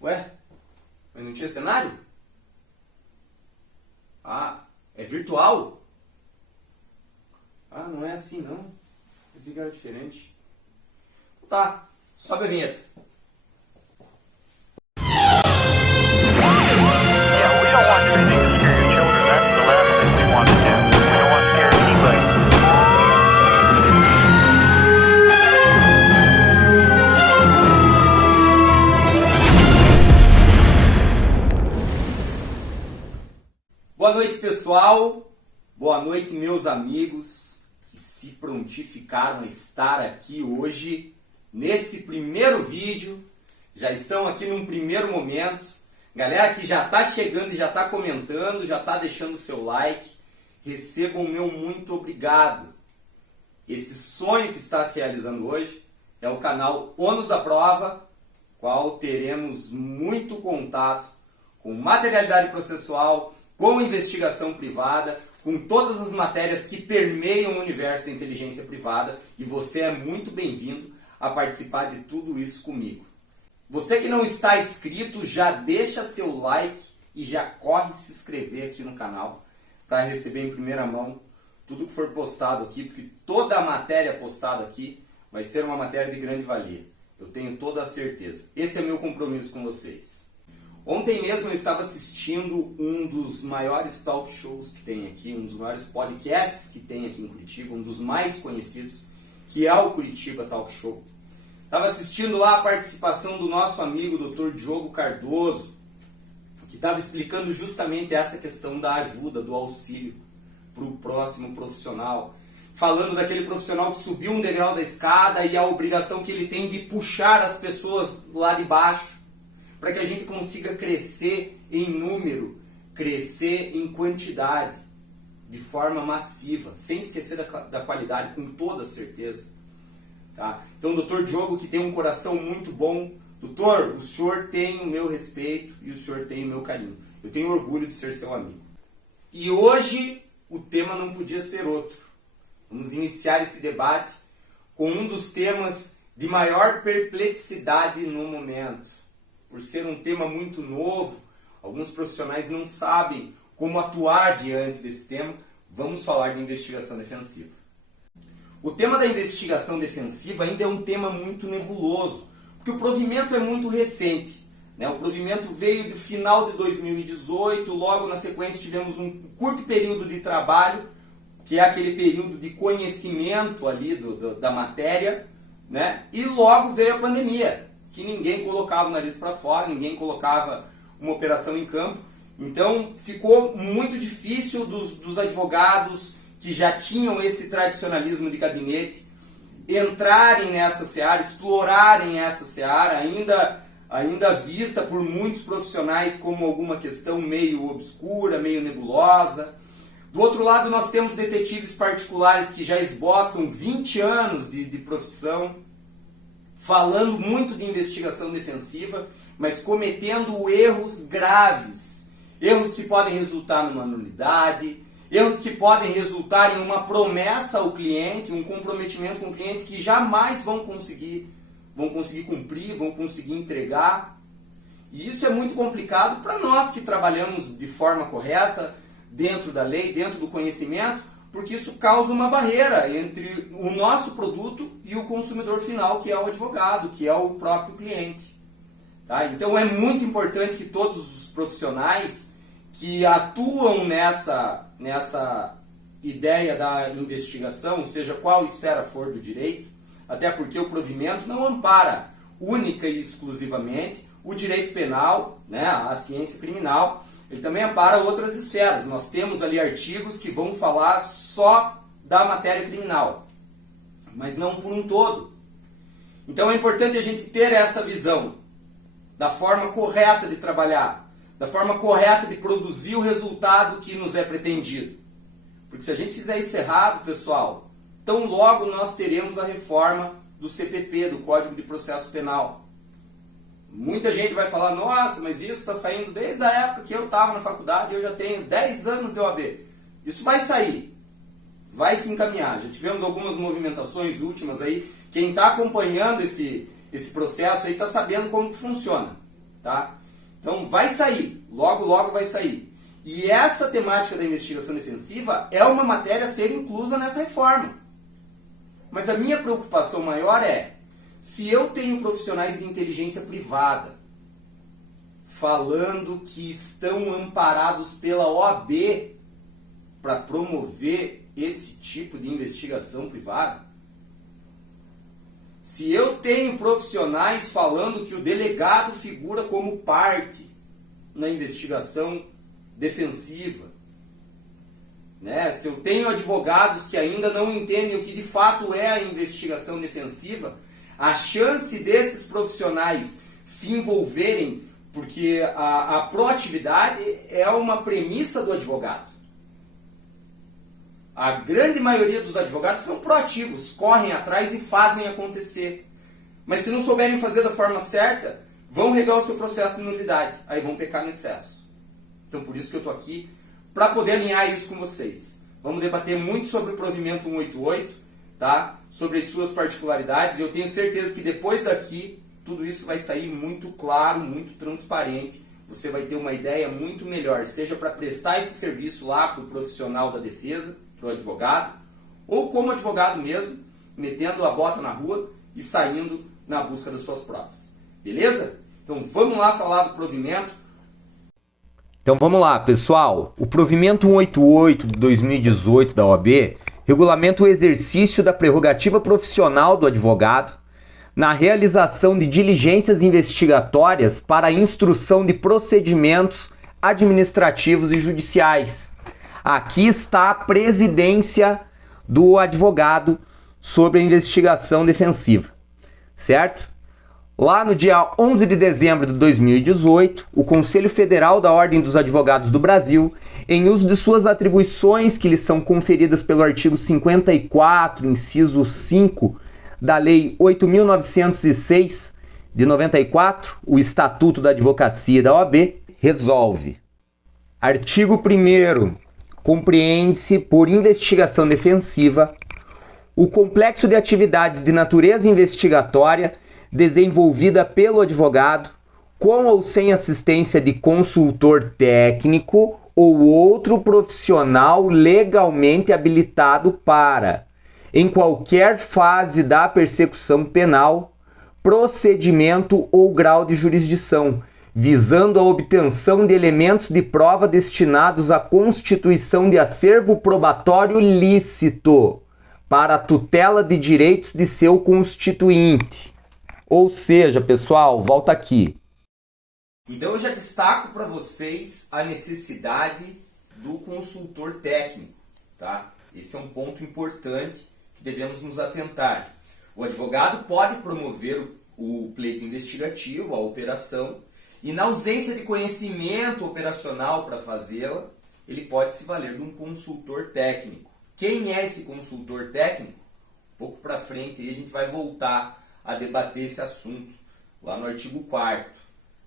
Ué, mas não tinha cenário? Ah, é virtual? Ah, não é assim não. Pensei que era diferente. Tá, sobe a vinheta. Yeah, we don't want to do anything to scare your children. That's the last thing we want to do. We don't want to scare anybody. Boa noite, pessoal. Boa noite, meus amigos que se prontificaram a estar aqui hoje nesse primeiro vídeo. Já estão aqui num primeiro momento. Galera que já está chegando e já está comentando, já está deixando o seu like. Recebam o meu muito obrigado. Esse sonho que está se realizando hoje é o canal Ônus da Prova, qual teremos muito contato com materialidade processual, com investigação privada, com todas as matérias que permeiam o universo da inteligência privada, e você é muito bem-vindo a participar de tudo isso comigo. Você que não está inscrito, já deixa seu like e já corre se inscrever aqui no canal para receber em primeira mão tudo que for postado aqui, porque toda a matéria postada aqui vai ser uma matéria de grande valia. Eu tenho toda a certeza. Esse é meu compromisso com vocês. Ontem mesmo eu estava assistindo um dos maiores talk shows que tem aqui, um dos maiores podcasts que tem aqui em Curitiba, um dos mais conhecidos, que é o Curitiba Talk Show. Estava assistindo lá a participação do nosso amigo Dr. Diogo Cardoso, que estava explicando justamente essa questão da ajuda, do auxílio para o próximo profissional. Falando daquele profissional que subiu um degrau da escada e a obrigação que ele tem de puxar as pessoas lá de baixo, para que a gente consiga crescer em número, crescer em quantidade, de forma massiva, sem esquecer da qualidade, com toda certeza. Tá? Então, o Dr. Diogo, que tem um coração muito bom, doutor, o senhor tem o meu respeito e o senhor tem o meu carinho. Eu tenho orgulho de ser seu amigo. E hoje o tema não podia ser outro. Vamos iniciar esse debate com um dos temas de maior perplexidade no momento. Por ser um tema muito novo, alguns profissionais não sabem como atuar diante desse tema. Vamos falar de investigação defensiva. O tema da investigação defensiva ainda é um tema muito nebuloso, porque o provimento é muito recente. O provimento veio do final de 2018, logo na sequência tivemos um curto período de trabalho, que é aquele período de conhecimento ali da matéria, e logo veio a pandemia, que ninguém colocava o nariz para fora, ninguém colocava uma operação em campo. Então ficou muito difícil dos advogados que já tinham esse tradicionalismo de gabinete entrarem nessa seara, explorarem essa seara, ainda vista por muitos profissionais como alguma questão meio obscura, meio nebulosa. Do outro lado, nós temos detetives particulares que já esboçam 20 anos de profissão, falando muito de investigação defensiva, mas cometendo erros graves, erros que podem resultar numa nulidade, erros que podem resultar em uma promessa ao cliente, um comprometimento com o cliente que jamais vão conseguir cumprir, vão conseguir entregar. E isso é muito complicado para nós que trabalhamos de forma correta, dentro da lei, dentro do conhecimento, porque isso causa uma barreira entre o nosso produto e o consumidor final, que é o advogado, que é o próprio cliente. Tá? Então é muito importante que todos os profissionais que atuam nessa ideia da investigação, seja qual esfera for do direito, até porque o provimento não ampara única e exclusivamente o direito penal, a ciência criminal, ele também ampara outras esferas. Nós temos ali artigos que vão falar só da matéria criminal, mas não por um todo. Então é importante a gente ter essa visão da forma correta de trabalhar, da forma correta de produzir o resultado que nos é pretendido. Porque se a gente fizer isso errado, pessoal, tão logo nós teremos a reforma do CPP, do Código de Processo Penal. Muita gente vai falar, nossa, mas isso está saindo desde a época que eu estava na faculdade e eu já tenho 10 anos de OAB. Isso vai sair, vai se encaminhar. Já tivemos algumas movimentações últimas aí. Quem está acompanhando esse processo aí está sabendo como que funciona. tá? Então vai sair, logo logo vai sair. E essa temática da investigação defensiva é uma matéria a ser inclusa nessa reforma. Mas a minha preocupação maior é, se eu tenho profissionais de inteligência privada falando que estão amparados pela OAB para promover esse tipo de investigação privada, se eu tenho profissionais falando que o delegado figura como parte na investigação defensiva, né? Se eu tenho advogados que ainda não entendem o que de fato é a investigação defensiva, a chance desses profissionais se envolverem, porque a proatividade é uma premissa do advogado. A grande maioria dos advogados são proativos, correm atrás e fazem acontecer. Mas se não souberem fazer da forma certa, vão regar o seu processo de nulidade, aí vão pecar no excesso. Então por isso que eu estou aqui, para poder alinhar isso com vocês. Vamos debater muito sobre o provimento 188, tá? Sobre as suas particularidades. Eu tenho certeza que depois daqui, tudo isso vai sair muito claro, muito transparente. Você vai ter uma ideia muito melhor, seja para prestar esse serviço lá para o profissional da defesa, para o advogado, ou como advogado mesmo, metendo a bota na rua e saindo na busca das suas provas. Beleza? Então vamos lá falar do provimento. Então vamos lá, pessoal. O provimento 188 de 2018 da OAB regulamenta o exercício da prerrogativa profissional do advogado na realização de diligências investigatórias para a instrução de procedimentos administrativos e judiciais. Aqui está a presidência do advogado sobre a investigação defensiva, certo? Lá no dia 11 de dezembro de 2018, o Conselho Federal da Ordem dos Advogados do Brasil, em uso de suas atribuições que lhe são conferidas pelo artigo 54, inciso 5, da Lei 8.906 de 94, o Estatuto da Advocacia da OAB, resolve. Artigo 1º. Compreende-se por investigação defensiva o complexo de atividades de natureza investigatória desenvolvida pelo advogado, com ou sem assistência de consultor técnico ou outro profissional legalmente habilitado para, em qualquer fase da persecução penal, procedimento ou grau de jurisdição, visando a obtenção de elementos de prova destinados à constituição de acervo probatório lícito para a tutela de direitos de seu constituinte. Ou seja, pessoal, volta aqui. Então eu já destaco para vocês a necessidade do consultor técnico, tá? Esse é um ponto importante que devemos nos atentar. O advogado pode promover o pleito investigativo, a operação, e na ausência de conhecimento operacional para fazê-la, ele pode se valer de um consultor técnico. Quem é esse consultor técnico? Um pouco para frente aí a gente vai voltar a debater esse assunto, lá no artigo 4º,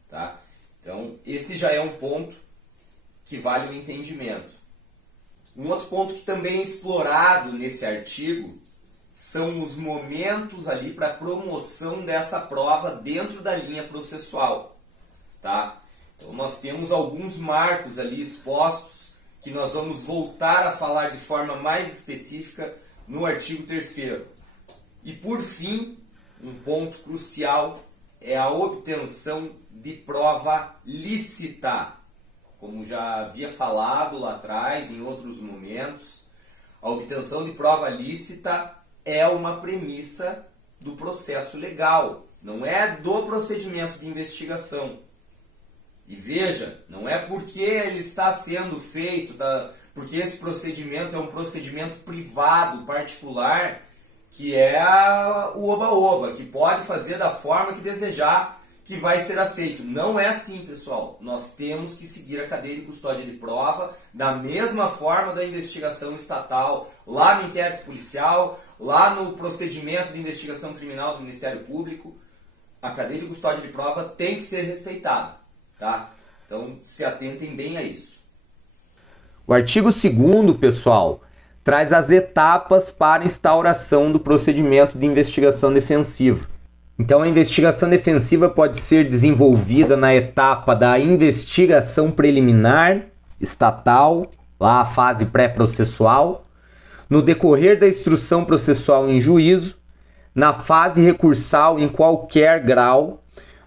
tá? Então, esse já é um ponto que vale o entendimento. Um outro ponto que também é explorado nesse artigo são os momentos ali para promoção dessa prova dentro da linha processual, tá? Então, nós temos alguns marcos ali expostos que nós vamos voltar a falar de forma mais específica no artigo 3º. E por fim, um ponto crucial é a obtenção de prova lícita. Como já havia falado lá atrás, em outros momentos, a obtenção de prova lícita é uma premissa do processo legal, não é do procedimento de investigação. E veja, não é porque ele está sendo feito, porque esse procedimento é um procedimento privado, particular, que é o oba-oba, que pode fazer da forma que desejar, que vai ser aceito. Não é assim, pessoal. Nós temos que seguir a cadeia de custódia de prova da mesma forma da investigação estatal, lá no inquérito policial, lá no procedimento de investigação criminal do Ministério Público. A cadeia de custódia de prova tem que ser respeitada, tá? Então, se atentem bem a isso. O artigo 2º, pessoal, traz as etapas para instauração do procedimento de investigação defensiva. Então, a investigação defensiva pode ser desenvolvida na etapa da investigação preliminar estatal, lá a fase pré-processual, no decorrer da instrução processual em juízo, na fase recursal em qualquer grau,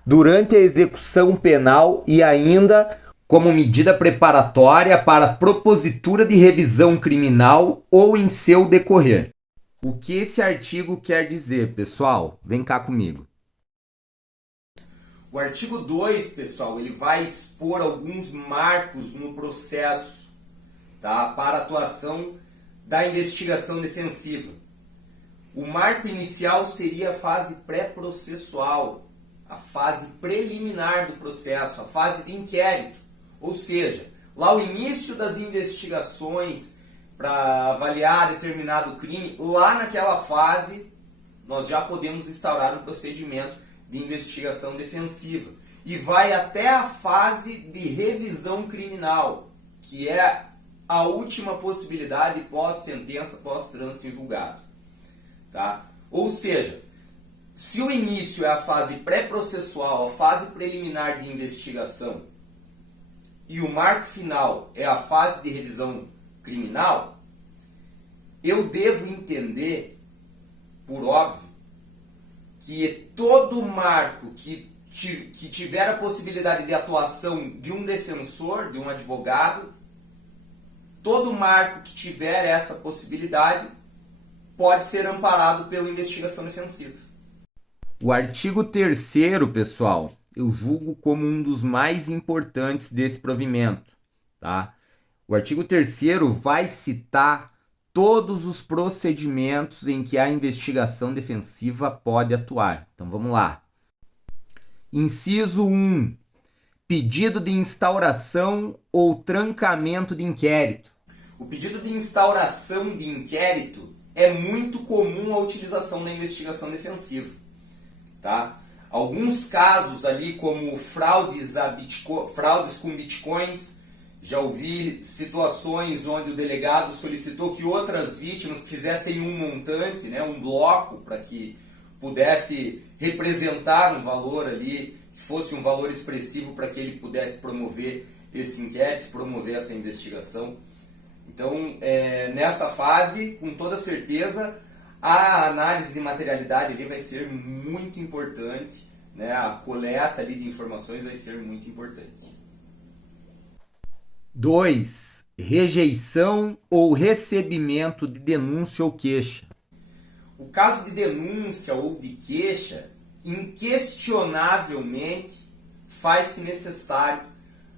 durante a execução penal e ainda como medida preparatória para propositura de revisão criminal ou em seu decorrer. O que esse artigo quer dizer, pessoal? Vem cá comigo. O artigo 2, pessoal, ele vai expor alguns marcos no processo, tá, para a atuação da investigação defensiva. O marco inicial seria a fase pré-processual, a fase preliminar do processo, a fase de inquérito. Ou seja, lá o início das investigações para avaliar determinado crime, lá naquela fase nós já podemos instaurar um procedimento de investigação defensiva. E vai até a fase de revisão criminal, que é a última possibilidade pós-sentença, pós-trânsito em julgado. Tá? Ou seja, se o início é a fase pré-processual, a fase preliminar de investigação, e o marco final é a fase de revisão criminal, eu devo entender, por óbvio, que todo marco que tiver a possibilidade de atuação de um defensor, de um advogado, todo marco que tiver essa possibilidade pode ser amparado pela investigação defensiva. O artigo 3º, pessoal, eu julgo como um dos mais importantes desse provimento, tá? O artigo 3º vai citar todos os procedimentos em que a investigação defensiva pode atuar. Então vamos lá. Inciso 1. Pedido de instauração ou trancamento de inquérito. O pedido de instauração de inquérito é muito comum a utilização da investigação defensiva, tá? Alguns casos ali, como fraudes com bitcoins, já ouvi situações onde o delegado solicitou que outras vítimas fizessem um montante, né, um bloco, para que pudesse representar um valor ali, que fosse um valor expressivo para que ele pudesse promover esse inquérito, promover essa investigação. Então, nessa fase, com toda certeza, a análise de materialidade ali vai ser muito importante, né? A coleta ali de informações vai ser muito importante. 2. Rejeição ou recebimento de denúncia ou queixa. O caso de denúncia ou de queixa, inquestionavelmente, faz-se necessário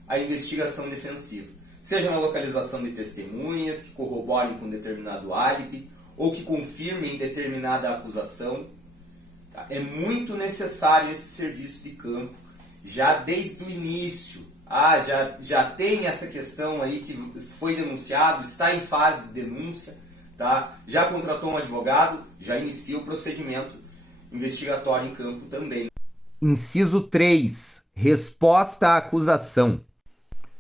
a investigação defensiva. Seja na localização de testemunhas que corroborem com determinado álibi ou que confirmem determinada acusação. Tá? É muito necessário esse serviço de campo, já desde o início. Já tem essa questão aí que foi denunciado, está em fase de denúncia, tá? Já contratou um advogado, já inicia o procedimento investigatório em campo também. Inciso 3. Resposta à acusação.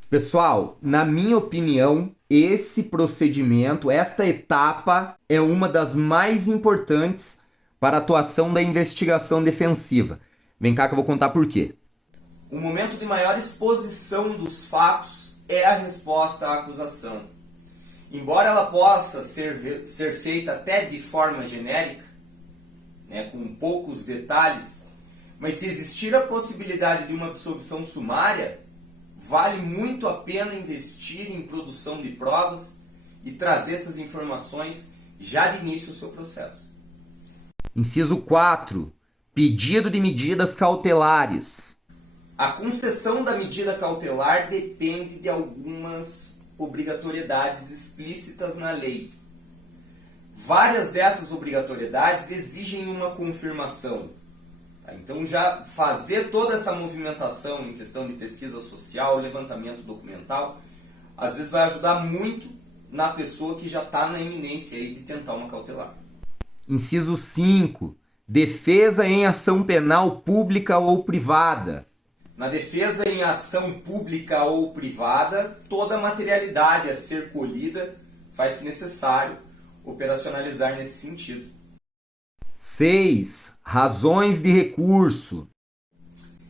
Pessoal, na minha opinião, esse procedimento, esta etapa, é uma das mais importantes para a atuação da investigação defensiva. Vem cá que eu vou contar por quê. O momento de maior exposição dos fatos é a resposta à acusação. Embora ela possa ser feita até de forma genérica, né, com poucos detalhes, mas se existir a possibilidade de uma absolvição sumária, vale muito a pena investir em produção de provas e trazer essas informações já de início ao seu processo. Inciso 4. Pedido de medidas cautelares. A concessão da medida cautelar depende de algumas obrigatoriedades explícitas na lei. Várias dessas obrigatoriedades exigem uma confirmação. Tá? Então, já fazer toda essa movimentação em questão de pesquisa social, levantamento documental, às vezes vai ajudar muito na pessoa que já está na iminência aí de tentar uma cautelar. Inciso 5. Defesa em ação penal pública ou privada. Na defesa em ação pública ou privada, toda a materialidade a ser colhida faz-se necessário operacionalizar nesse sentido. 6. Razões de recurso.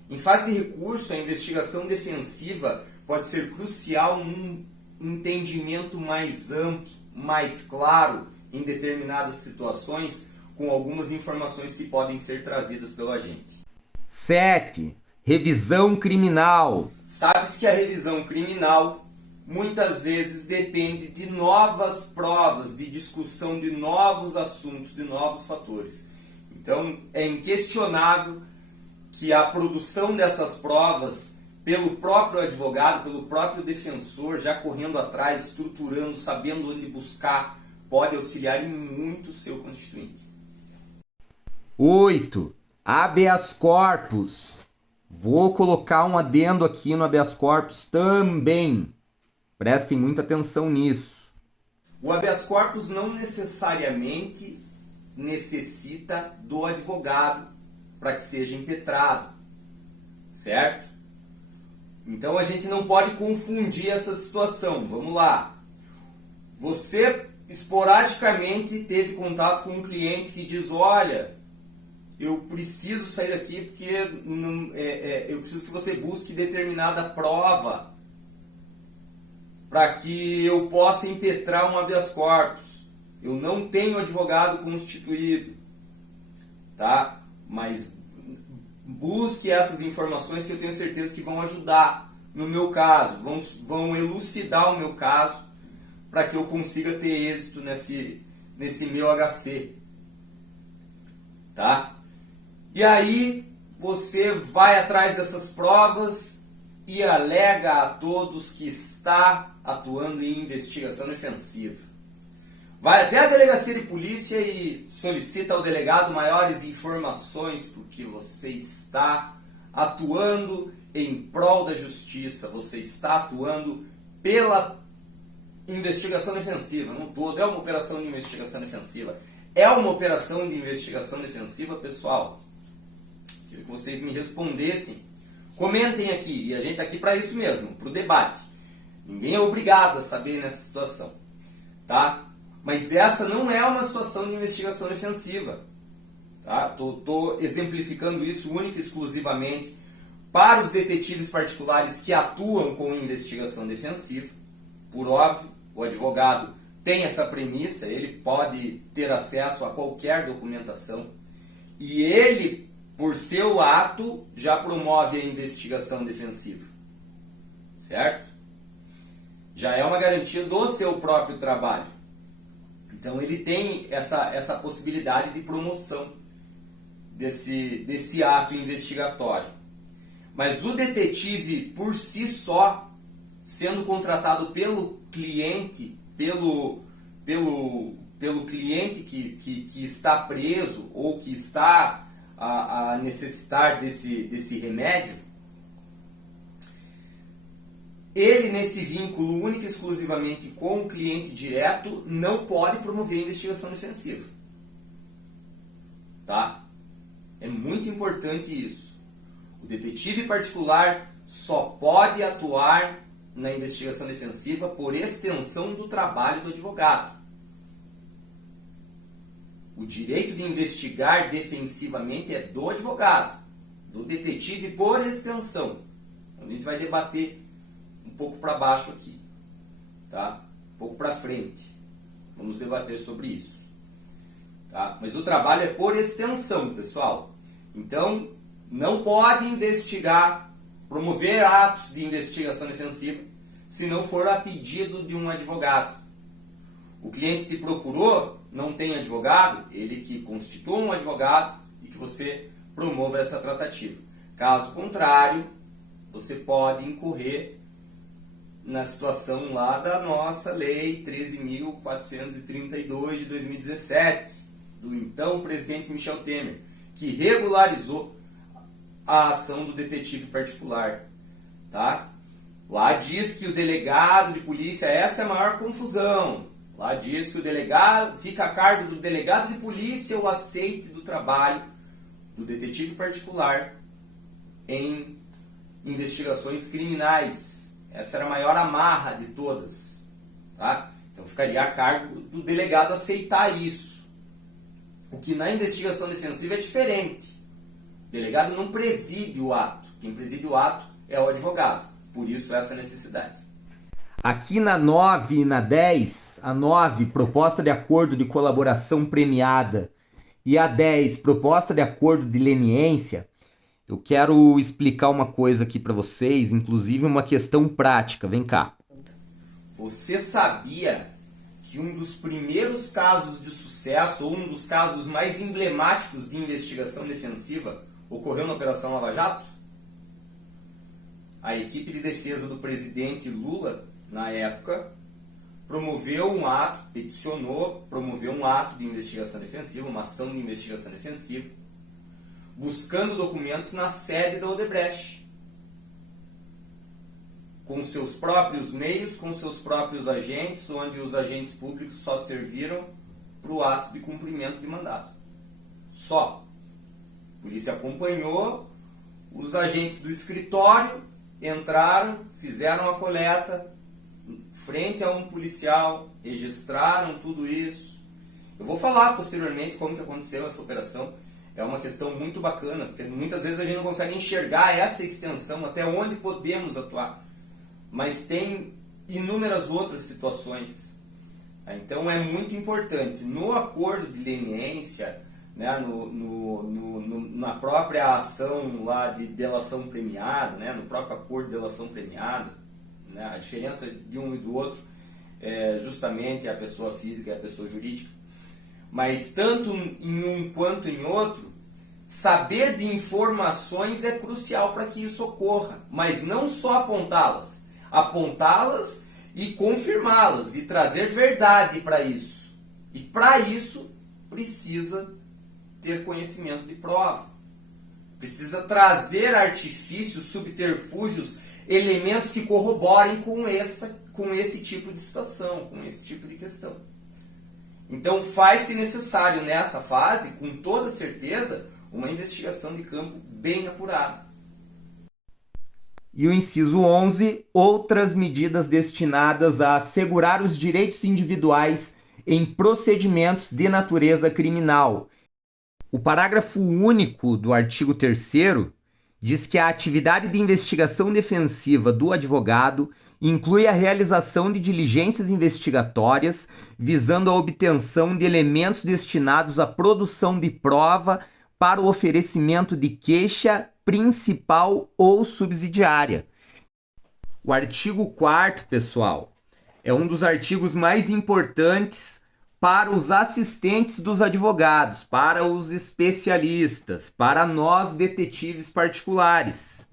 Em fase de recurso, a investigação defensiva pode ser crucial num entendimento mais amplo, mais claro em determinadas situações, com algumas informações que podem ser trazidas pelo agente. 7. Revisão criminal. Sabe-se que a revisão criminal muitas vezes depende de novas provas, de discussão de novos assuntos, de novos fatores. Então, é inquestionável que a produção dessas provas pelo próprio advogado, pelo próprio defensor, já correndo atrás, estruturando, sabendo onde buscar, pode auxiliar em muito o seu constituinte. 8. Habeas corpus. Vou colocar um adendo aqui no habeas corpus também. Prestem muita atenção nisso. O habeas corpus não necessariamente necessita do advogado para que seja impetrado, certo? Então a gente não pode confundir essa situação. Vamos lá. Você esporadicamente teve contato com um cliente que diz: olha, eu preciso sair daqui porque eu preciso que você busque determinada prova para que eu possa impetrar um habeas corpus. Eu não tenho advogado constituído, tá? Mas busque essas informações que eu tenho certeza que vão ajudar no meu caso, vão elucidar o meu caso para que eu consiga ter êxito nesse meu HC, tá? E aí você vai atrás dessas provas e alega a todos que está atuando em investigação defensiva. Vai até a delegacia de polícia e solicita ao delegado maiores informações porque você está atuando em prol da justiça, você está atuando pela investigação defensiva. No todo, é uma operação de investigação defensiva. É uma operação de investigação defensiva, pessoal? Queria que vocês me respondessem. Comentem aqui, e a gente está aqui para isso mesmo, para o debate. Ninguém é obrigado a saber nessa situação, tá? Mas essa não é uma situação de investigação defensiva, tá? Tô exemplificando isso única e exclusivamente para os detetives particulares que atuam com investigação defensiva. Por óbvio, o advogado tem essa premissa, ele pode ter acesso a qualquer documentação e ele, por seu ato, já promove a investigação defensiva, certo? Já é uma garantia do seu próprio trabalho. Então ele tem essa possibilidade de promoção desse ato investigatório. Mas o detetive por si só, sendo contratado pelo cliente, pelo cliente que está preso ou que está a necessitar desse remédio, ele, nesse vínculo único e exclusivamente com o cliente direto, não pode promover a investigação defensiva. Tá? É muito importante isso. O detetive particular só pode atuar na investigação defensiva por extensão do trabalho do advogado. O direito de investigar defensivamente é do advogado, do detetive por extensão. A gente vai debater um pouco para baixo aqui, tá? Um pouco para frente. Vamos debater sobre isso, tá? Mas o trabalho é por extensão, pessoal. Então, não pode investigar, promover atos de investigação defensiva se não for a pedido de um advogado. O cliente te procurou, não tem advogado, ele que constitua um advogado e que você promova essa tratativa. Caso contrário, você pode incorrer na situação lá da nossa Lei 13.432 de 2017, do então presidente Michel Temer, que regularizou a ação do detetive particular. Tá? Lá diz que o delegado de polícia, essa é a maior confusão. Lá diz que o delegado fica a cargo do delegado de polícia o aceite do trabalho do detetive particular em investigações criminais. Essa era a maior amarra de todas. Tá? Então ficaria a cargo do delegado aceitar isso. O que na investigação defensiva é diferente. O delegado não preside o ato. Quem preside o ato é o advogado. Por isso essa necessidade. Aqui na 9 e na 10, a 9, proposta de acordo de colaboração premiada, e a 10, proposta de acordo de leniência, eu quero explicar uma coisa aqui para vocês, inclusive uma questão prática. Vem cá. Você sabia que um dos primeiros casos de sucesso, ou um dos casos mais emblemáticos de investigação defensiva, ocorreu na Operação Lava Jato? A equipe de defesa do presidente Lula, na época, promoveu um ato, promoveu um ato de investigação defensiva, uma ação de investigação defensiva, buscando documentos na sede da Odebrecht, com seus próprios meios, com seus próprios agentes, onde os agentes públicos só serviram para o ato de cumprimento de mandato. Só. A polícia acompanhou, os agentes do escritório entraram, fizeram a coleta, frente a um policial, registraram tudo isso. Eu vou falar posteriormente como que aconteceu essa operação. É uma questão muito bacana, porque muitas vezes a gente não consegue enxergar essa extensão, até onde podemos atuar. Mas tem inúmeras outras situações. Então é muito importante, no acordo de leniência, né, na própria ação lá de delação premiada, né, no próprio acordo de delação premiada, né, a diferença de um e do outro é justamente a pessoa física e a pessoa jurídica. Mas tanto em um quanto em outro, saber de informações é crucial para que isso ocorra. Mas não só apontá-las. Apontá-las e confirmá-las e trazer verdade para isso. E para isso precisa ter conhecimento de prova. Precisa trazer artifícios, subterfúgios, elementos que corroborem com esse tipo de situação, com esse tipo de questão. Então faz-se necessário nessa fase, com toda certeza, uma investigação de campo bem apurada. E o inciso 11, outras medidas destinadas a assegurar os direitos individuais em procedimentos de natureza criminal. O parágrafo único do artigo 3º diz que a atividade de investigação defensiva do advogado inclui a realização de diligências investigatórias visando a obtenção de elementos destinados à produção de prova para o oferecimento de queixa principal ou subsidiária. O artigo 4º, pessoal, é um dos artigos mais importantes para os assistentes dos advogados, para os especialistas, para nós detetives particulares,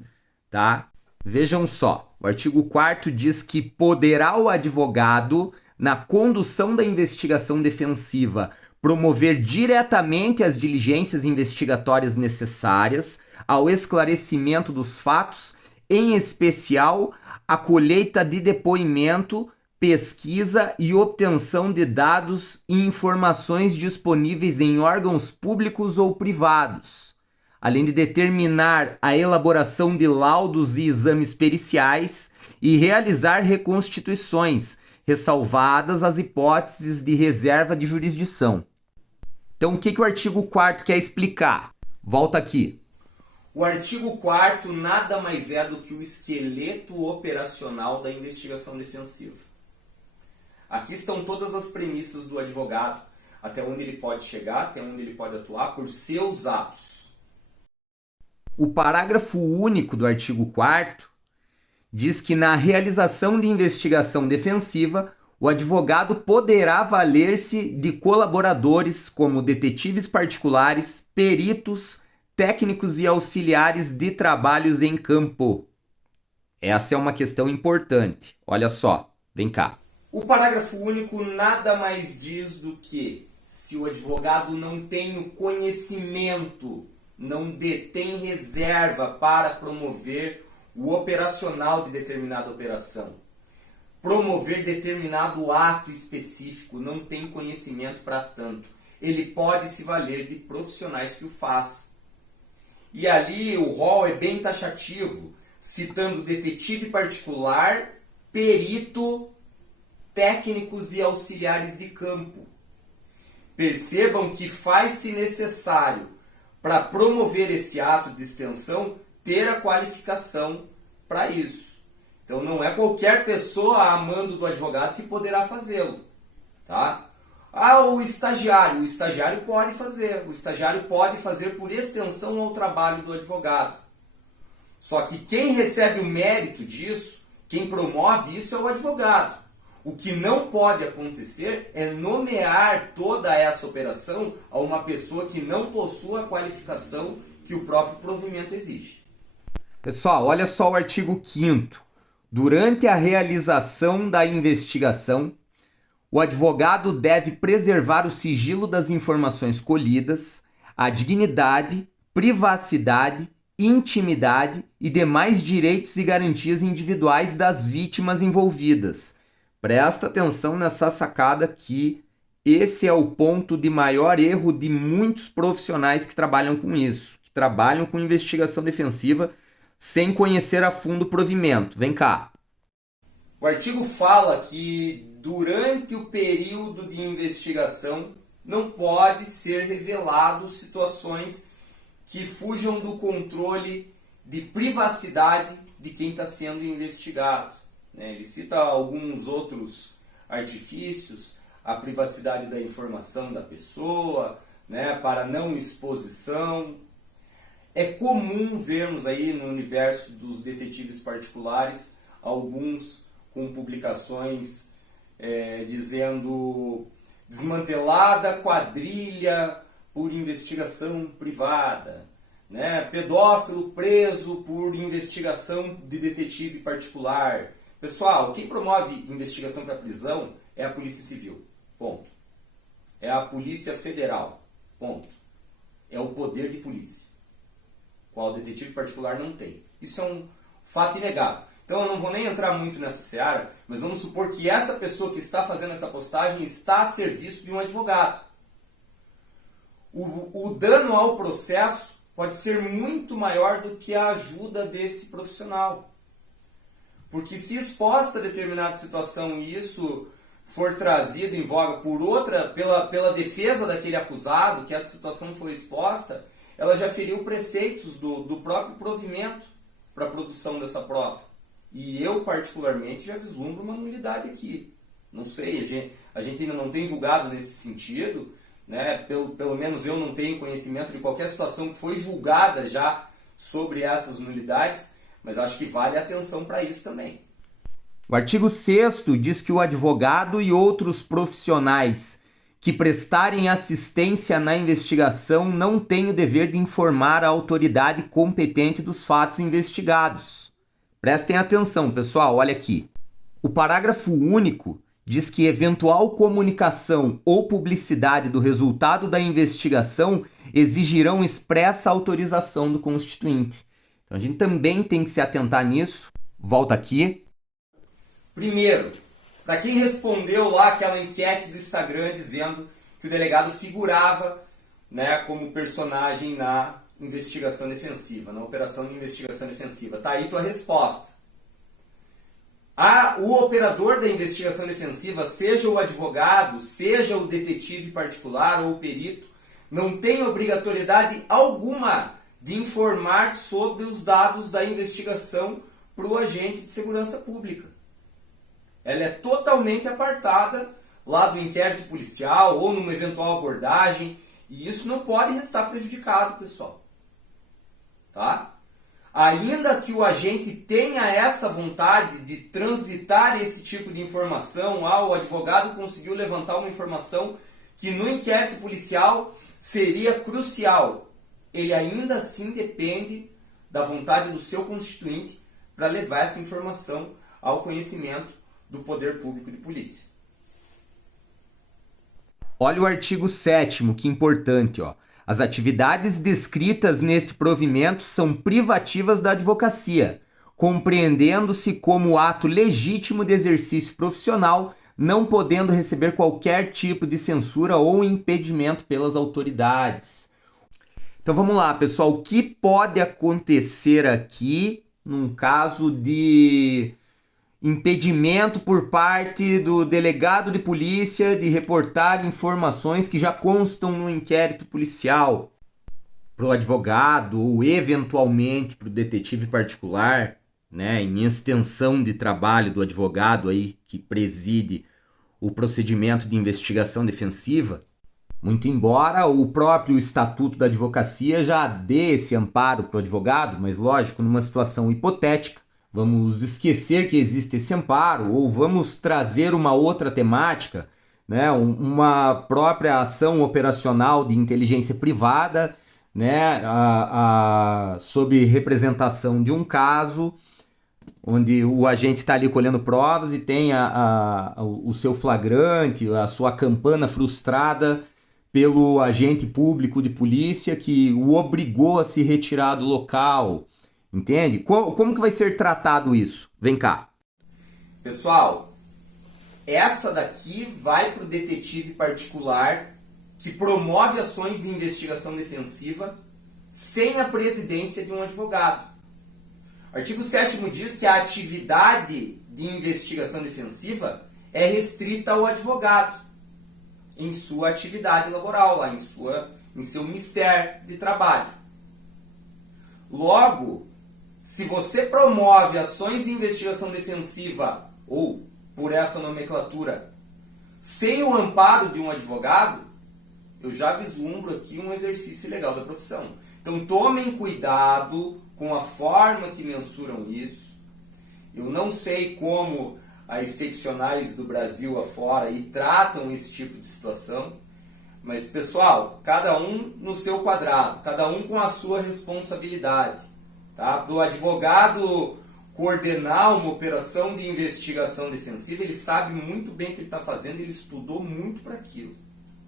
tá? Vejam só, o artigo 4º diz que poderá o advogado, na condução da investigação defensiva, promover diretamente as diligências investigatórias necessárias ao esclarecimento dos fatos, em especial a colheita de depoimento, pesquisa e obtenção de dados e informações disponíveis em órgãos públicos ou privados, além de determinar a elaboração de laudos e exames periciais e realizar reconstituições, ressalvadas as hipóteses de reserva de jurisdição. Então, o que o artigo 4º quer explicar? Volta aqui. O artigo 4º nada mais é do que o esqueleto operacional da investigação defensiva. Aqui estão todas as premissas do advogado, até onde ele pode chegar, até onde ele pode atuar por seus atos. O parágrafo único do artigo 4º diz que na realização de investigação defensiva, o advogado poderá valer-se de colaboradores como detetives particulares, peritos, técnicos e auxiliares de trabalhos em campo. Essa é uma questão importante. Olha só, vem cá. O parágrafo único nada mais diz do que, se o advogado não tem o conhecimento, não detém reserva para promover o operacional de determinada operação, promover determinado ato específico, não tem conhecimento para tanto, ele pode se valer de profissionais que o façam. E ali o rol é bem taxativo, citando detetive particular, perito, técnicos e auxiliares de campo. percebam que faz-se necessário, para promover esse ato de extensão, ter a qualificação para isso. Então não é qualquer pessoa a mando do advogado que poderá fazê-lo. Tá? O estagiário pode fazer. O estagiário pode fazer por extensão ao trabalho do advogado. Só que quem recebe o mérito disso, quem promove isso é o advogado. O que não pode acontecer é nomear toda essa operação a uma pessoa que não possua a qualificação que o próprio provimento exige. Pessoal, olha só o artigo 5º. Durante a realização da investigação, o advogado deve preservar o sigilo das informações colhidas, a dignidade, privacidade, intimidade e demais direitos e garantias individuais das vítimas envolvidas. Presta atenção nessa sacada que esse é o ponto de maior erro de muitos profissionais que trabalham com isso, que trabalham com investigação defensiva sem conhecer a fundo o provimento. Vem cá. O artigo fala que durante o período de investigação não pode ser revelado situações que fujam do controle de privacidade de quem está sendo investigado. Ele cita alguns outros artifícios, a privacidade da informação da pessoa, para não exposição. É comum vermos aí no universo dos detetives particulares alguns com publicações dizendo desmantelada quadrilha por investigação privada, pedófilo preso por investigação de detetive particular. Pessoal, quem promove investigação para prisão é a Polícia Civil, ponto. É a Polícia Federal, ponto. É o poder de polícia, qual o detetive particular não tem. Isso é um fato inegável. Então eu não vou nem entrar muito nessa seara, mas vamos supor que essa pessoa que está fazendo essa postagem está a serviço de um advogado. O dano ao processo pode ser muito maior do que a ajuda desse profissional. Porque se exposta a determinada situação e isso for trazido em voga por outra, pela defesa daquele acusado, que essa situação foi exposta, ela já feriu preceitos do próprio provimento para a produção dessa prova. E eu, particularmente, já vislumbro uma nulidade aqui. Não sei, a gente ainda não tem julgado nesse sentido, pelo menos eu não tenho conhecimento de qualquer situação que foi julgada já sobre essas nulidades, mas acho que vale atenção para isso também. O artigo 6º diz que o advogado e outros profissionais que prestarem assistência na investigação não têm o dever de informar a autoridade competente dos fatos investigados. Prestem atenção, pessoal, olha aqui. O parágrafo único diz que eventual comunicação ou publicidade do resultado da investigação exigirão expressa autorização do constituinte. Então a gente também tem que se atentar nisso. Volta aqui. Primeiro, para quem respondeu lá aquela enquete do Instagram dizendo que o delegado figurava como personagem na investigação defensiva, na operação de investigação defensiva. Tá aí tua resposta. O operador da investigação defensiva, seja o advogado, seja o detetive particular ou o perito, não tem obrigatoriedade alguma de informar sobre os dados da investigação para o agente de segurança pública. Ela é totalmente apartada lá do inquérito policial ou numa eventual abordagem, e isso não pode restar prejudicado, pessoal. Tá? Ainda que o agente tenha essa vontade de transitar esse tipo de informação, o advogado conseguiu levantar uma informação que no inquérito policial seria crucial. Ele ainda assim depende da vontade do seu constituinte para levar essa informação ao conhecimento do poder público de polícia. Olha o artigo 7º, que importante, ó. As atividades descritas neste provimento são privativas da advocacia, compreendendo-se como ato legítimo de exercício profissional, não podendo receber qualquer tipo de censura ou impedimento pelas autoridades. Então vamos lá, pessoal. O que pode acontecer aqui num caso de impedimento por parte do delegado de polícia de reportar informações que já constam no inquérito policial para o advogado ou eventualmente para o detetive particular, né, em extensão de trabalho do advogado aí que preside o procedimento de investigação defensiva, muito embora o próprio Estatuto da Advocacia já dê esse amparo para o advogado, mas lógico, numa situação hipotética, vamos esquecer que existe esse amparo ou vamos trazer uma outra temática, né, uma própria ação operacional de inteligência privada, né, sob representação de um caso onde o agente está ali colhendo provas e tem o seu flagrante, a sua campana frustrada pelo agente público de polícia que o obrigou a se retirar do local. Entende? Como que vai ser tratado isso? Vem cá. Pessoal, essa daqui vai para o detetive particular que promove ações de investigação defensiva sem a presidência de um advogado. Artigo 7º diz que a atividade de investigação defensiva é restrita ao advogado em sua atividade laboral, lá em seu ministério de trabalho. Logo, se você promove ações de investigação defensiva, ou por essa nomenclatura, sem o amparo de um advogado, eu já vislumbro aqui um exercício ilegal da profissão. Então tomem cuidado com a forma que mensuram isso. Eu não sei como as seccionais do Brasil afora e tratam esse tipo de situação, mas pessoal, cada um no seu quadrado, cada um com a sua responsabilidade. Tá? Para o advogado coordenar uma operação de investigação defensiva, ele sabe muito bem o que ele está fazendo, ele estudou muito para aquilo.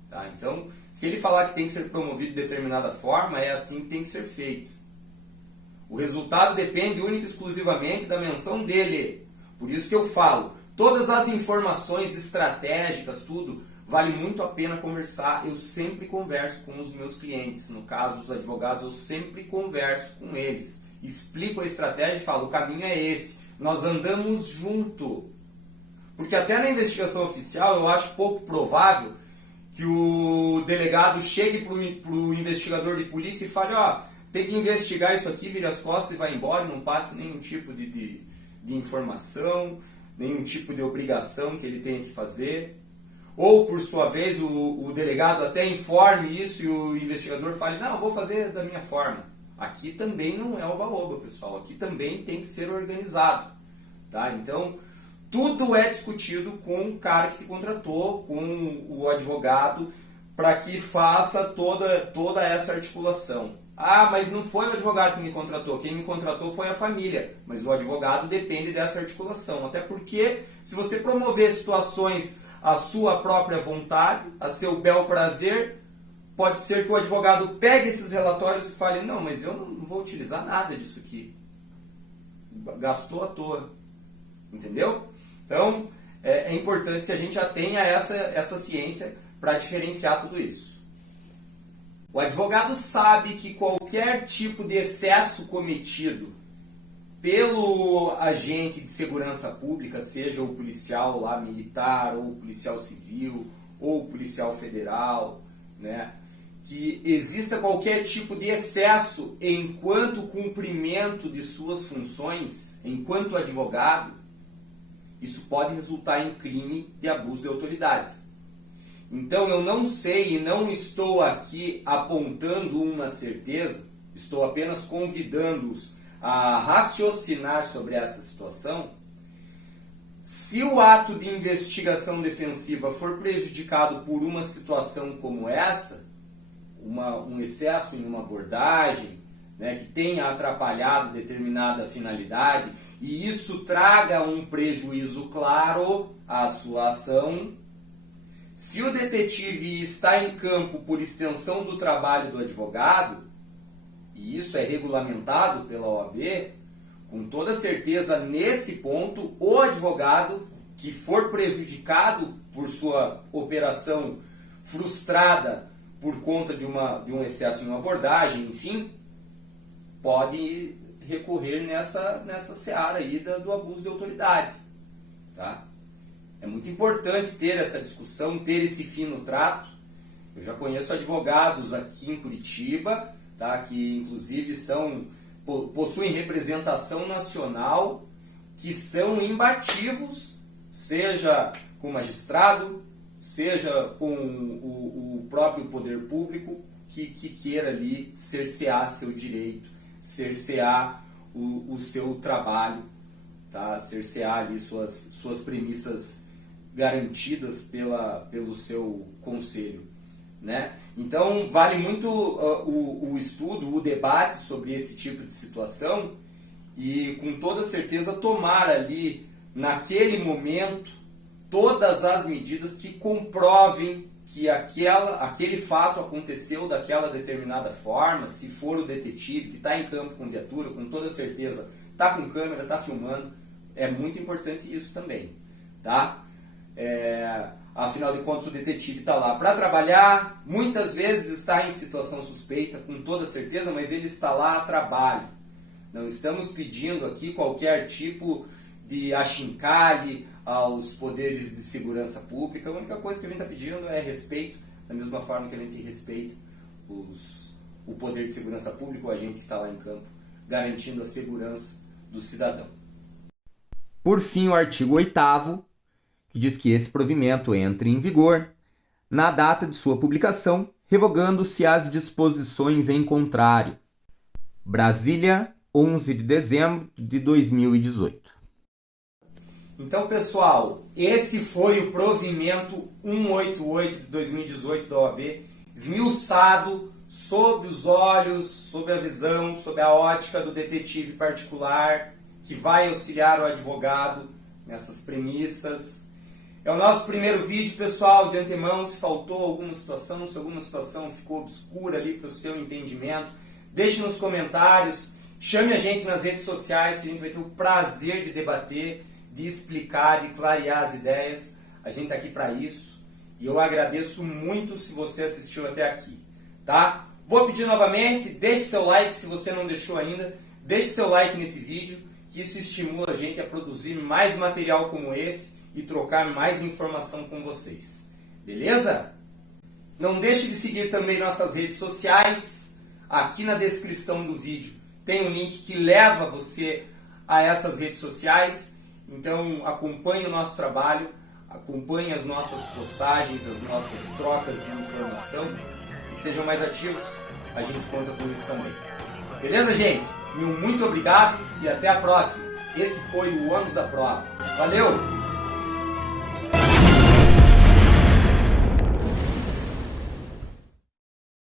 Tá? Então, se ele falar que tem que ser promovido de determinada forma, é assim que tem que ser feito. O resultado depende única e exclusivamente da menção dele. Por isso que eu falo, todas as informações estratégicas, tudo, vale muito a pena conversar. Eu sempre converso com os meus clientes, no caso dos advogados, eu sempre converso com eles. Explico a estratégia e falo, o caminho é esse. Nós andamos junto. Porque até na investigação oficial eu acho pouco provável que o delegado chegue para o investigador de polícia e fale, tem que investigar isso aqui, vire as costas e vai embora, e não passe nenhum tipo de informação, nenhum tipo de obrigação que ele tenha que fazer. Ou, por sua vez, o delegado até informe isso e o investigador fale, não, eu vou fazer da minha forma. Aqui também não é oba-oba, pessoal. Aqui também tem que ser organizado. Tá? Então, tudo é discutido com o cara que te contratou, com o advogado, para que faça toda essa articulação. Ah, mas não foi o advogado que me contratou. Quem me contratou foi a família. Mas o advogado depende dessa articulação. Até porque, se você promover situações à sua própria vontade, a seu bel prazer, pode ser que o advogado pegue esses relatórios e fale, não, mas eu não vou utilizar nada disso aqui. Gastou à toa. Entendeu? Então, é importante que a gente já tenha essa ciência para diferenciar tudo isso. O advogado sabe que qualquer tipo de excesso cometido pelo agente de segurança pública, seja o policial lá militar, ou o policial civil, ou o policial federal, né, que exista qualquer tipo de excesso enquanto cumprimento de suas funções, enquanto advogado, isso pode resultar em crime de abuso de autoridade. Então eu não sei e não estou aqui apontando uma certeza, estou apenas convidando-os a raciocinar sobre essa situação. Se o ato de investigação defensiva for prejudicado por uma situação como essa, um excesso em uma abordagem, né, que tenha atrapalhado determinada finalidade, e isso traga um prejuízo claro à sua ação, se o detetive está em campo por extensão do trabalho do advogado, e isso é regulamentado pela OAB, com toda certeza nesse ponto, o advogado que for prejudicado por sua operação frustrada por conta de um excesso em uma abordagem, enfim, pode recorrer nessa seara aí do abuso de autoridade. tá? É muito importante ter essa discussão, ter esse fino trato. Eu já conheço advogados aqui em Curitiba, tá? Que inclusive possuem representação nacional, que são imbatíveis, seja com o magistrado, seja com o próprio poder público, que queira ali cercear seu direito, cercear o seu trabalho, tá? Cercear ali suas premissas garantidas pelo seu conselho, né? Então vale muito o estudo, o debate sobre esse tipo de situação e com toda certeza tomar ali naquele momento todas as medidas que comprovem que aquele fato aconteceu daquela determinada forma. Se for o detetive que está em campo com viatura, com toda certeza está com câmera, está filmando, é muito importante isso também, tá? Afinal de contas, o detetive está lá para trabalhar, muitas vezes está em situação suspeita, com toda certeza, mas ele está lá a trabalho. Não estamos pedindo aqui qualquer tipo de achincalhe aos poderes de segurança pública. A única coisa que a gente está pedindo é respeito, da mesma forma que a gente respeita o poder de segurança pública, o agente que está lá em campo, garantindo a segurança do cidadão. Por fim, o artigo 8º, que diz que esse provimento entre em vigor na data de sua publicação, revogando-se as disposições em contrário. Brasília, 11 de dezembro de 2018. Então, pessoal, esse foi o provimento 188 de 2018 da OAB, esmiuçado sob os olhos, sob a visão, sob a ótica do detetive particular, que vai auxiliar o advogado nessas premissas. É o nosso primeiro vídeo, pessoal. De antemão, se faltou alguma situação, se alguma situação ficou obscura ali para o seu entendimento, deixe nos comentários, chame a gente nas redes sociais, que a gente vai ter o prazer de debater, de explicar, de clarear as ideias. A gente está aqui para isso e eu agradeço muito se você assistiu até aqui, tá? Vou pedir novamente, deixe seu like se você não deixou ainda, deixe seu like nesse vídeo, que isso estimula a gente a produzir mais material como esse e trocar mais informação com vocês, beleza? Não deixe de seguir também nossas redes sociais. Aqui na descrição do vídeo tem um link que leva você a essas redes sociais. Então acompanhe o nosso trabalho, acompanhe as nossas postagens, as nossas trocas de informação e sejam mais ativos. A gente conta com isso também. Beleza, gente? Meu muito obrigado e até a próxima. Esse foi o ônus da prova. Valeu!